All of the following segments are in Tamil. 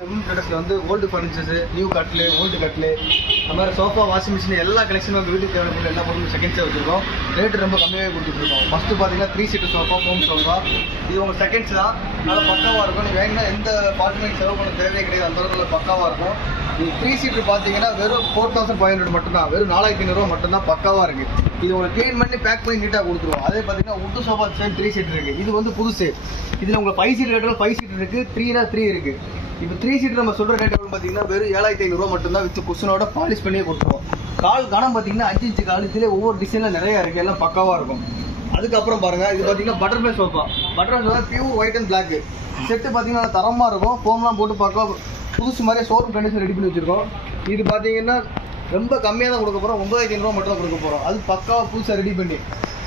ப்ராடக்ட்ல வந்து ஓல்டு ஃபர்னிச்சர்ஸ், நியூ கட்லு, ஓல்டு கட்லு, அந்த மாதிரி சோஃபா, வாஷிங் மிஷின் எல்லா கலெக்ஷனும் நம்ம வீட்டுக்கு தேவைப்பட்ட எல்லா பொருளும் செகண்ட்ஸே வச்சிருக்கோம். ரேட்டு ரொம்ப கம்மியாகவே கொடுத்துட்ருக்கோம். ஃபஸ்ட்டு பார்த்தீங்கன்னா 3 சீட்டர் சோஃபா, ஹோம் சோஃபா. இது உங்கள் செகண்ட்ஸ் தான், நல்லா பக்காவாக இருக்கும். நீங்கள் வேணும்னா எந்த பார்ட்மெண்ட் செலவு பண்ண தேவையே கிடையாது, அந்த அளவுக்கு பக்காவாக இருக்கும். நீங்கள் 3 சீட்டர் பார்த்தீங்கன்னா வெறும் 4500 மட்டும்தான், வெறும் 4500 மட்டும்தான், பக்காவாக இருக்குது. இது உங்களுக்கு க்ளீன் பண்ணி பேக் பண்ணி நீட்டாக கொடுத்துருவோம். அதே பார்த்தீங்கன்னா உட்டு சோஃபா சேம் 3 சீட்டர் இருக்குது. இது வந்து புதுசு. இதில் உங்களுக்கு 5 சீட்டர் கேட்டாலும் 5 சீட்டர் இருக்குது, 3 இருக்குது. இப்போ 3 சீட்டர் நம்ம சொல்கிற ரேட் எவ்வளோ பார்த்தீங்கன்னா வெறும் 7500 மட்டும்தான், வித் குஷனோட பாலிஷ் பண்ணியே கொடுத்துருவோம். கால் கணம் பார்த்தீங்கன்னா 5 இன்ச்சு கால். இதிலே ஒவ்வொரு டிசைனில் நிறையா இருக்குது, எல்லாம் பக்காவாக இருக்கும். அதுக்கப்புறம் பாருங்கள், இது பார்த்தீங்கன்னா butterfly sofa. Butterfly sofa pure white and black set பார்த்தீங்கன்னா தரமாக இருக்கும். ஃபோம்லாம் போட்டு பார்க்க புதுசு மாதிரியே ஷோரூம் கண்டிஷன் ரெடி பண்ணி வச்சுருக்கோம். இது பார்த்தீங்கன்னா ரொம்ப கம்மியாக தான் கொடுக்க போகிறோம், 9500 மட்டும் தான் கொடுக்க போகிறோம். அது பக்காவாக புதுசாக ரெடி பண்ணி.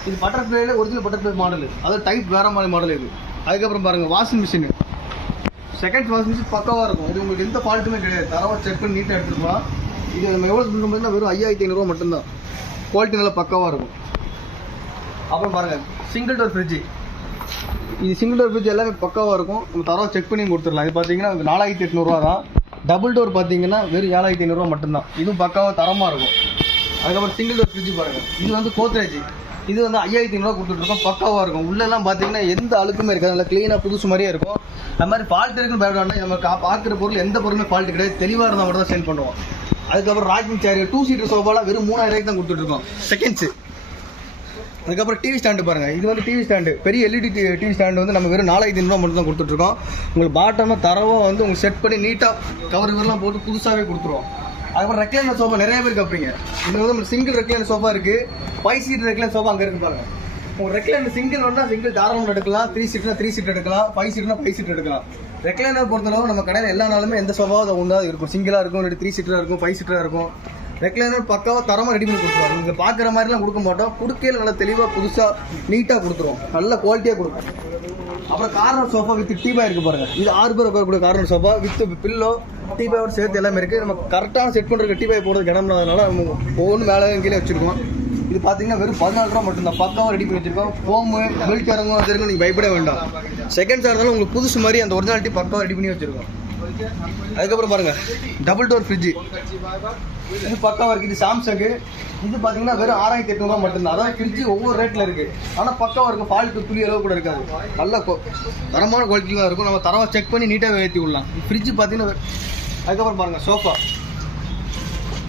இது பட்டர்ஃப்ளைல ஒரிஜினல் பட்டர்ஃப்ளை மாடல், அது டைப் வேறு மாதிரி மாடல் இது. அதுக்கப்புறம் பாருங்கள் washing machine, second washing machine பக்காவாக இருக்கும். இது உங்களுக்கு எந்த ஃபால்ட்டுமே கிடையாது, தரமாக செக் பண்ணி நீட்டாக எடுத்துகிட்டு போகலாம். இது நம்ம எவ்வளோ சொல்ல முடியும்னா வெறும் 5500 மட்டும்தான், குவாலிட்டி நல்லா பக்காவாக இருக்கும். அப்புறம் பாருங்கள் சிங்கிள் டோர் ஃப்ரிட்ஜு. இது சிங்கிள் டோர் ஃப்ரிட்ஜ் எல்லாமே பக்காவாக இருக்கும், நம்ம தரமாக செக் பண்ணி கொடுத்துடலாம். இது பார்த்தீங்கன்னா 4800 தான். டபுள் டோர் பார்த்தீங்கன்னா வெறும் 7500 மட்டும்தான், இதுவும் பக்காவாக தரமாக இருக்கும். அதுக்கப்புறம் சிங்கிள் டோர் ஃப்ரிட்ஜ் பாருங்கள், இது வந்து கோத்ரேஜ். இது வந்து 5500 கொடுத்துட்ருக்கோம், பக்காவாக இருக்கும். உள்ளெல்லாம் பார்த்தீங்கன்னா எந்த அழுக்குமே இருக்காது, நல்லா க்ளீனாக புதுசு மாதிரியே இருக்கும். அது மாதிரி ஃபால்ட் இருக்குன்னு பயப்படாமல் நம்ம பார்க்குற பொருள் எந்த பொருளுமே ஃபால்ட் கிடையாது, தெளிவாக இருந்தால் மட்டும் தான் சென்ட் பண்ணுவோம். அதுக்கப்புறம் ராக்கிங் சேர் 2 சீட்டர் சோஃபாலாம் வெறும் 3000 தான் கொடுத்துட்ருக்கோம் செகண்ட்ஸு. அதுக்கப்புறம் டிவி ஸ்டாண்டு பாருங்கள், இது வந்து டிவி ஸ்டாண்டு, பெரிய எல்இடி டிவி ஸ்டாண்டு வந்து நம்ம வெறும் 4500 மட்டும் தான் கொடுத்துட்ருக்கோம். உங்களுக்கு பாட்டமாக தரவாக வந்து உங்களுக்கு செட் பண்ணி நீட்டாக கவர் இதெல்லாம் போட்டு புதுசாகவே கொடுத்துருவோம். அதுக்கப்புறம் ரெக்லைனர் சோஃபா நிறைய பேர் கேட்பீங்க. இது வந்து நம்ம சிங்கிள் ரெக்லைனர் சோஃபா இருக்குது, 5 சீட்டர் ரெக்லைனர் சோஃபா அங்கே இருக்குது பாருங்கள். உங்கள் ரெக்லைனர் சிங்கிள் வேணா சிங்கிள் தாராளம் எடுக்கலாம், 3 சீட்டர்னா 3 சீட்டர் எடுக்கலாம், 5 சீட்டர்னா 5 சீட்டர் எடுக்கலாம். ரெக்லைனர் பொறுத்தளவு நம்ம கடையில் எல்லா நாளுமே எந்த சோஃபாவும் அது ஒன்றா இருக்கும், சிங்கிளாக இருக்கும், இல்லை 3 சீட்டராக இருக்கும், 5 சீட்டராக இருக்கும். ரெக்லைனர் பக்காவாக தரமாக ரெடி பண்ணி கொடுத்துருவோம். நீங்கள் பார்க்குற மாதிரிலாம் கொடுக்க மாட்டோம், கொடுக்கையில் நல்லா தெளிவாக புதுசாக நீட்டாக கொடுத்துருவோம், நல்ல குவாலிட்டியாக கொடுக்கும். அப்புறம் கார்னர் சோஃபா வித் டீபாய் இருக்குது பாருங்கள், இது 6 பேர் உட்காரக்கூடிய கார்னர் சோஃபா வித் பில்லோ டீபாயோட சேர்த்து எல்லாமே இருக்குது. நம்ம கரெக்டான செட் பண்ணுறதுக்கு டீபாய் போடுறதுக்கு இடம் இல்லாதனால நம்ம ஒவ்வொன்று மேலே கீழே வச்சுருக்கோம். இது பார்த்தீங்கன்னா வெறும் 14 ரூபா மட்டும்தான், பக்காவாக ரெடி பண்ணி வச்சுருக்கோம். ஃபோமு பெல்ட் இறங்கும் வச்சுருக்கோம், நீங்கள் பயப்பட வேண்டாம். செகண்ட்ஸாக இருந்தாலும் உங்களுக்கு புதுசு மாதிரி அந்த ஒரிஜினாலிட்டி பக்காவாக ரெடி பண்ணி வச்சுருக்கோம். அதுக்கப்புறம் பாருங்கள் டபுள் டோர் ஃப்ரிட்ஜு, இது பக்காவாக இருக்குது. இது சாம்சங்கு. இது பார்த்தீங்கன்னா வெறும் 6800 மட்டும்தான். அதாவது ஃப்ரிட்ஜு ஒவ்வொரு ரேட்டில் இருக்குது, ஆனால் பக்காவாக இருக்கும், ஃபால்ட்டு துளி அளவு கூட இருக்காது, நல்ல தரமான குவாலிட்டியாக இருக்கும். நம்ம தரமாக செக் பண்ணி நீட்டாக ஏற்றி விடலாம். ஃப்ரிட்ஜு பார்த்தீங்கன்னா. அதுக்கப்புறம் பாருங்கள் சோஃபா,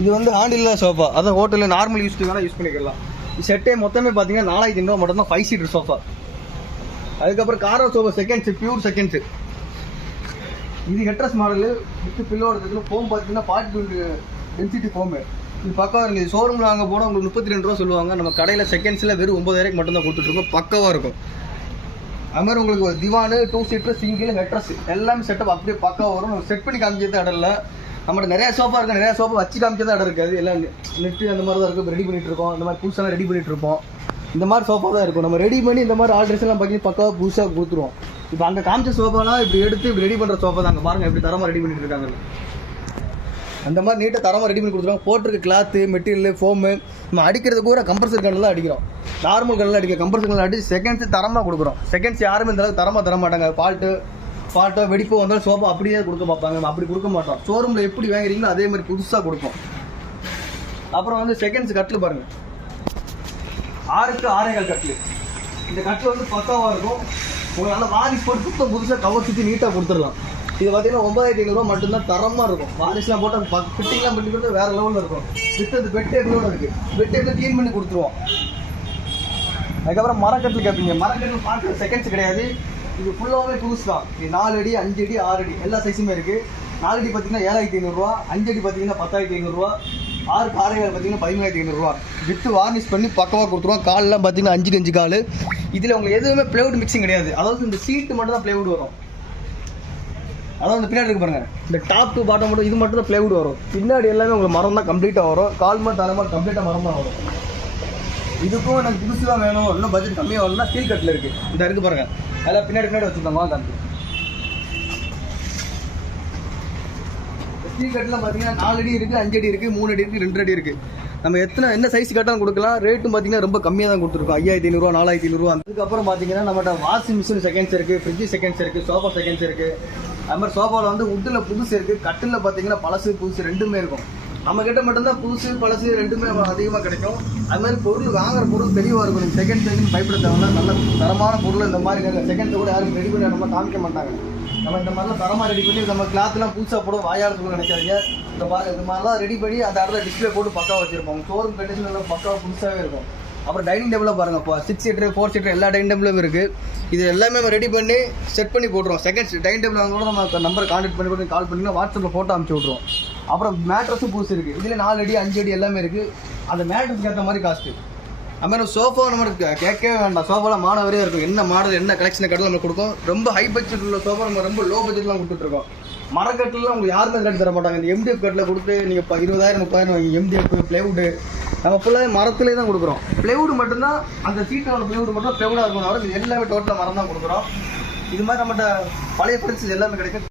இது வந்து ஹேண்டில் சோஃபா, அதான் ஹோட்டலில் நார்மல் யூஸ்க்கு வேணால் யூஸ் பண்ணிக்கலாம். இது செட்டே மொத்தமே பார்த்தீங்கன்னா 4500 மட்டும்தான், 5 சீட்டர் சோஃபா. அதுக்கப்புறம் காரோ சோஃபா செகண்ட்ஸு, பியூர் செகண்ட்ஸு. இது ஹெட்ரஸ் மாடலு வித் பில்லோட இருக்குது. ஃபோம் பார்த்தீங்கன்னா 40 டென்சிட்டி ஃபோமு, இது பக்காவாக இருக்குது. ஷோரூமில் வாங்க போனால் உங்களுக்கு 32 ரூபா சொல்லுவாங்க, நம்ம கடையில் செகண்ட்ஸில் வெறும் 9000 மட்டும்தான் கொடுத்துட்ருக்கோம், பக்காவாக இருக்கும். அது மாதிரி உங்களுக்கு ஒரு திவானு 2 சீட்டர் சிங்கிள் ஹெட்ரஸ் எல்லாமே செட்டப் அப்படியே பக்காவாக வரும். நம்ம செட் பண்ணி காமிச்சது இடம் இல்லை, நம்மகிட்ட நிறையா சோஃபா இருக்குது, நிறையா சோஃபா வச்சு காமிச்சதான் இடம் இருக்காது, எல்லாம் நெட்டு அந்த மாதிரி தான் இருக்கும். ரெடி பண்ணிகிட்டு இருக்கோம், இந்த மாதிரி புதுசாக ரெடி பண்ணிகிட்டு இருப்போம். இந்த மாதிரி சோஃபா தான் இருக்கும், நம்ம ரெடி பண்ணி இந்த மாதிரி ஆல்ட்ரேஷன்லாம் பார்த்தீங்கன்னா பக்காவாக புதுசாக கொடுத்துருவோம். இப்போ அங்கே காமிச்ச சோஃபாலாம் இப்படி எடுத்து இப்படி ரெடி பண்ணுற சோஃபா தான், அங்கே பாருங்கள் எப்படி தரமாக ரெடி பண்ணிட்டு இருக்காங்க. அந்த மாதிரி நீட்டாக தரமாக ரெடி பண்ணி கொடுத்துருவாங்க. போட்டிருக்க கிளாத்து, மெட்டீரியல், ஃபோமு, நம்ம அடிக்கிறது கூட கம்ப்ரஸர் கண்ணில் தான் அடிக்கிறோம், நார்மல் கண்ணில் அடிக்க கம்ப்ரஸர் கண்ணில் அடிச்சு செகண்ட்ஸ் தரமாக கொடுக்குறோம். செகண்ட்ஸ் யாருமே இந்த அளவுக்கு தரமாக தர மாட்டாங்க. ஃபால்ட்டோ வெடிப்போ வந்தாலும் சோஃபா அப்படியே கொடுக்க பார்ப்பாங்க, நம்ம அப்படி கொடுக்க மாட்டோம். ஷோரூமில் எப்படி வாங்குறீங்களோ அதே மாதிரி புதுசாக கொடுப்போம். அப்புறம் வந்து செகண்ட்ஸ் கட்டில் பாருங்கள், 6க்கு 6.25 கட்டில். இந்த கட்டில் வந்து பக்காவாக இருக்கும், உங்களுக்கு நல்லா வாரிஸ் போட்டு சுத்தம் புதுசாக கவர் சுற்றி நீட்டாக கொடுத்துடலாம். இது பார்த்தீங்கன்னா 9500 மட்டும்தான், தரமாக இருக்கும். வாரிஸ்லாம் போட்டு ஃபிட்டிங்லாம் பண்ணி கொடுத்து வேறு லெவலில் இருக்கும். வித் அது பெட் டேபிளோடு இருக்குது, பெட் டேபிள் க்ளீன் பண்ணி கொடுத்துருவோம். அதுக்கப்புறம் மரக்கட்டில் கேட்பீங்க, மரக்கட்டில் பார்க்குற செகண்ட்ஸ் கிடையாது, இது ஃபுல்லாகவே புதுசு தான். இது 4 அடி 5 அடி 6 அடி எல்லா சைஸுமே இருக்குது. 4 அடி பார்த்தீங்கன்னா 7500 ரூபா, 5 அடி பார்த்தீங்கன்னா 10500 ரூபா, 6க்கு 6.25 பார்த்தீங்கன்னா 13500 ரூபா. வித்து வார்னிஷ் பண்ணி பக்கவாக கொடுத்துருவோம். கால்லாம் பார்த்தீங்கன்னா 5 கால். இதில் உங்களுக்கு எதுவுமே பிளைவுட் மிக்சிங் கிடையாது, அதாவது இந்த சீட்டு மட்டும் தான் பிளைவுட் வரும். அதாவது இந்த பின்னாடி இருக்கு பாருங்கள், இந்த டாப் டு பாட்டம் மட்டும் இது மட்டும் தான் பிளைவுட் வரும். பின்னாடி எல்லாமே உங்களுக்கு மரம் தான் கம்ப்ளீட்டாக வரும், கால் மாதிரி தலைமாக கம்ப்ளீட்டாக மரம் தான் வரும். இதுக்கும் எனக்கு புதுசு தான் வேணும், இன்னும் பட்ஜெட் கம்மியாக வரணும்னா ஸ்டீல் கட்டில் இருக்குது, இந்த இருக்குது பாருங்கள், அதில் பின்னாடி வச்சுருந்தாங்க. வாங்க ஸ்டீல் கட்டில் பார்த்தீங்கன்னா 4 அடி இருக்குது, 5 அடி இருக்குது, 3 அடி இருக்குது, 2 அடி இருக்குது. நம்ம என்ன சைஸ் கட்டாலும் கொடுக்கலாம். ரேட்டும் பார்த்தீங்கன்னா ரொம்ப கம்மியாக தான் கொடுத்துருக்கோம், 5500 4500. அதுக்கப்புறம் பார்த்தீங்கன்னா நம்மகிட்ட வாஷிங் மிஷின் செகண்ட்ஸ் இருக்குது, ஃப்ரிட்ஜ் செகண்ட்ஸ் இருக்குது, சோஃபா செகண்ட்ஸ் இருக்குது. அது மாதிரி சோஃபாவில் வந்து வுட்டில் புதுசு இருக்குது, கட்டில் பார்த்தீங்கன்னா பழசு புதுசு ரெண்டுமே இருக்கும். நம்ம கிட்ட மட்டும்தான் புதுசு பழசு ரெண்டுமே அதிகமாக கிடைக்கும். அது மாதிரி பொருள் வாங்குற பொருள் தெளிவாக இருக்கும். நீங்கள் செகண்ட் பயப்பட தேவைன்னா நல்ல தரமான பொருள் இந்த மாதிரி செகண்ட் கூட யாரும் ரெடி பண்ணி நம்ம காமிக்க மாட்டாங்க. நம்ம இந்த மாதிரிலாம் தரமாக ரெடி பண்ணி நம்ம கிளாத்லாம் புதுசாக போடும் வாயாடுறதுக்கு நினைக்காதீங்க. இந்த மாதிரிலாம் ரெடி பண்ணி அந்த இடத்துல டிஸ்பிளே போட்டு பக்காவாக வச்சுருப்போம். ஷோரூம் கண்டிஷன் எல்லாம் பக்காவாக புதுசாகவே இருக்கும். அப்புறம் டைனிங் டேபிளாக பாருங்கள், இப்போ 6 சீட்டர் 4 சீட்டர் எல்லா டைனிங் டேபிளும் இருக்குது. இது எல்லாமே நம்ம ரெடி பண்ணி செட் பண்ணி போட்டுருவோம். செகண்ட் டைனிங் டேபிள் வாங்க கூட நம்ம நம்பர் கான்டாக்ட் பண்ணி கூட கால் பண்ணிங்கன்னா வாட்ஸ்அப்பில் ஃபோட்டோ அனுப்பிச்சி விட்ருவோம். அப்புறம் மேட்ரஸும் புதுசு இருக்குது. இதில் 4 அடி 5 அடி எல்லாமே இருக்குது. அந்த மேட்ரஸ்க்கு ஏற்ற மாதிரி காஸ்ட்டு. அது மாதிரி சோஃபா நம்மளுக்கு கேட்கவே வேண்டாம். சோஃபாலாம் மாடவரே இருக்கும். என்ன மாடல் என்ன கலெக்ஷனை கடலில் நம்ம கொடுக்கும். ரொம்ப ஹை பட்ஜெட் உள்ள சோஃபா நம்ம ரொம்ப லோ பட்ஜெட்லாம் கொடுத்துட்ருக்கோம். மரக்கட்டிலாம் உங்களுக்கு யாருமே கட்டி தர மாட்டாங்க. இந்த MDF கட்டில் கொடுத்து நீங்கள் இப்போ 20,000 30,000 MDF ப்ளைவுட்டு நம்ம ஃபுல்லாக மரத்துலேயே தான் கொடுக்குறோம். ப்ளைவுட் மட்டும்தான் அந்த சீட்டோட ப்ளைவுட் மட்டும் ப்ளைவுடாக இருக்கும். இது எல்லாமே டோட்டலாக மரம் தான் கொடுக்குறோம். இது மாதிரி நம்மகிட்ட பழைய ஃப்ரெண்ட்ஸ் எல்லாமே கிடைக்கும்.